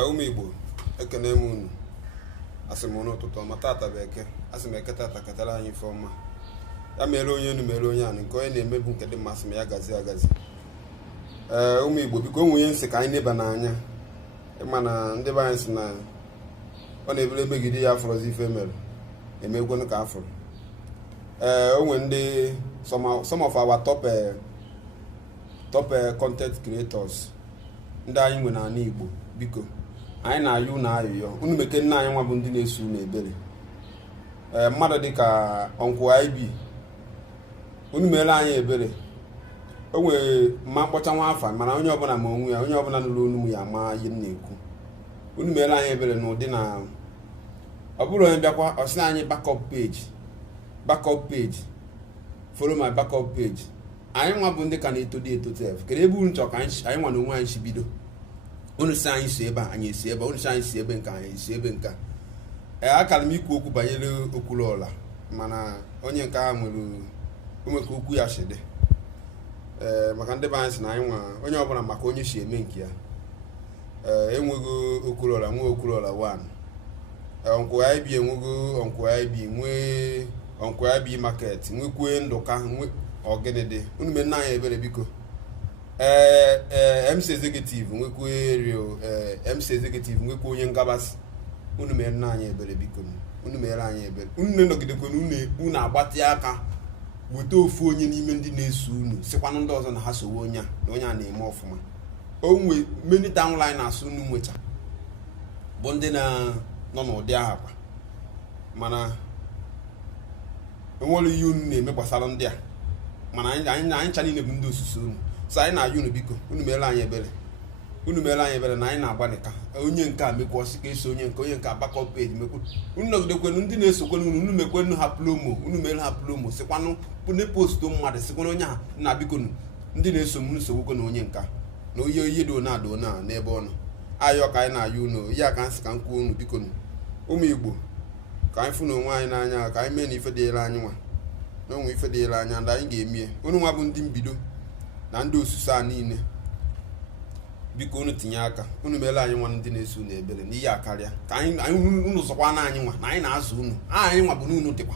Ụmụ Igbo ekene m unu asị m n'ụtụtụ ọma tata bụ eke asị m eke tata katara anyị ife ọma ya mere onye enu mere onye anị nke onye na-emebu nke dị mma asị m ya gazi agazi. Ụmụ Igbo biko onwe onye nsị ka anyị neba n'anya ịma na ndị be anyị si na ọ na-ebere megide ya afọrọzi ife mere emegwenu ka afọrọ. Onwe ndị some of our top content creators ndị anyị nwe n'ala Igbo biko anyị na-ayụ unu ayụyọ unu meke nne anyị nwa bụ ndị na-eso unu ebere. Mmadụ dịka ọnkwụ IB unu mere anyị ebere o nwere mma mkpọcha nwa afa mana onye ọbụla ma onwe ya onye ọbụla nụrụ onu ya ma ihe m na-ekwu. Unu mere anyị ebere n'ụdị na ọ bụrụ onye bịakwa ọ sị anyị backup page follow my backup page. Anyị nwa bụ ndị ka na-etodi etotef kedu ebe unu chọrọ ka anyị nwa na onwe anyị si bido. Unu si anyị si ebe a anyị esi ebe unu si anyị si ebe nka anyị esi ebe nka. Akara m ikwu okwu banyere Okwuluọla mana onye nke ha nwere ka okwu ya si dị. Maka ndị be anyị si na anyị nwa onye ọbụla maka onye si eme nke ya. Enwego Okwuluọla nwee Okwuluọla 1 ọnkwụ IB enwego ọnkwụ IB nwee ọnkwụ IB market nwekwe Ndụka nwe ọgịnịdị. Unu mere nna anyị ebere biko. MC executive nwekwe Rio MC executive nwekwe onye ngabasị. Unu mere nna anyị ebere biko unu mere anyị ebere unu na-enọgidekwana unu agbati aka weta ofu onye n'ime ndị na-eso unu sikwanụ ndị ọzọ na ha sowe onye a na onye a na-eme ọfụma. Onwe many downline na-asụ unu nwecha bụ ndị nọ n'ụdị ahụ kwa mana enwere ihe unu na-eme gbasara ndị a mana anyị ncha niile bụ ndị osusu unu so anyị na-ayụ unu biko unu mere anyị ebere na anyị na-agbanika onye nke a mekwa ọsị ka eso onye nke backup page mekwa unu nọgidekwenu ndị na-esokwenu unu mekwenu ha plomo unu mere ha plomo sikwanụ pụne postu mmadụ sikwanụ onye ha na biko ndị na-eso m nsogbu na onye nka na ihe do na n'ebe ọ nọ ayọ ka anyị na-ayụ unu ihe aka nsị ka m kwuo unu biko ụmụ Igbo ka anyị fụ na onwe anyị n'anya ka anyị mee na ife dịịrị anyị nwa na onwe ife dịịrị anya ndị anyị ga-emie unu nwa bụ ndị mbido na ndị osusu a niile biko unu tinye aka unu mere anyị nwa ndị na-eso unu ebere n'ihe akarịa ka anyị unu zọkwa na anyị nwa na anyị na-azụ unu anyị nwa bụ na unu dịkwa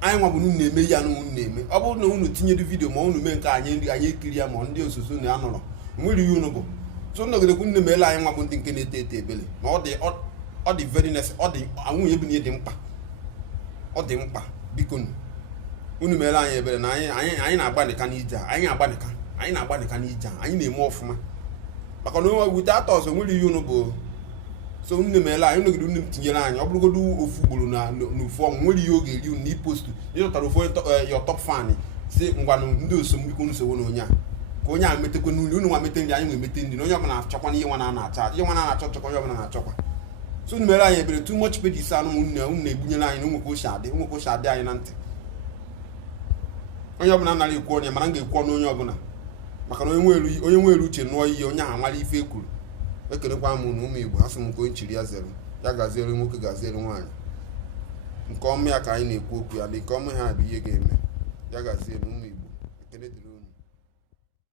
anyị nwa bụ na unu na-eme ya na unu na-eme. Ọ bụrụ na unu tinyere vidio ma unu mee nke anyị ekiri ya ma ndị osusu unu anọrọ nwere ihe unu bụ so nnọgidekwu unu mere anyị nwa bụ ndị nke na-eto eto ebere ma ọ dị very necessary ọ dị anwụnye bụ ihe dị mkpa ọ dị mkpa biko unu mere anyị ebere na anyị na-agbanika n'ije anyị na-agbanika n'ije anyị na-eme ọfụma maka na wute atọ ọzọ nwere ihe unu bụ so unu mere anyị nọgide unu tinyere anyị ọ bụrụgodo ofu ugboro na ofu ọnwụ nwere ihe oge eri unu na ipostu ịzụtara ofu your top fan si ngwanụ ndị osombiko unu sowo na onye a ka onye a metekwe n'uli unu nwa mete nri anyị nwe emete nri na onye ọbụla achọkwa ihe nwa na-acha ihe nwa na-achọ chọkwa onye ọbụla na-achọkwa. So unu mere anyị ebere too much pages anụ unu na-egbunyere anyị na onwekwa oche adị anyị na ntị. Onye ọbụla anaghị ekwu onye mana m ga-ekwu ọnụ onye ọbụla maka na onye nwere uche nụọ ihe onye ahụ amara ife ekwuru. Ekelekwa m na ụmụ Igbo asị m nke onye chiri ya zere ya gaziere nwoke gaziere nwaanyị nke ọma ya ka anyị na-ekwu okwu ya na nke ọma ha bụ ihe ga-eme ya gaziere ụmụ Igbo.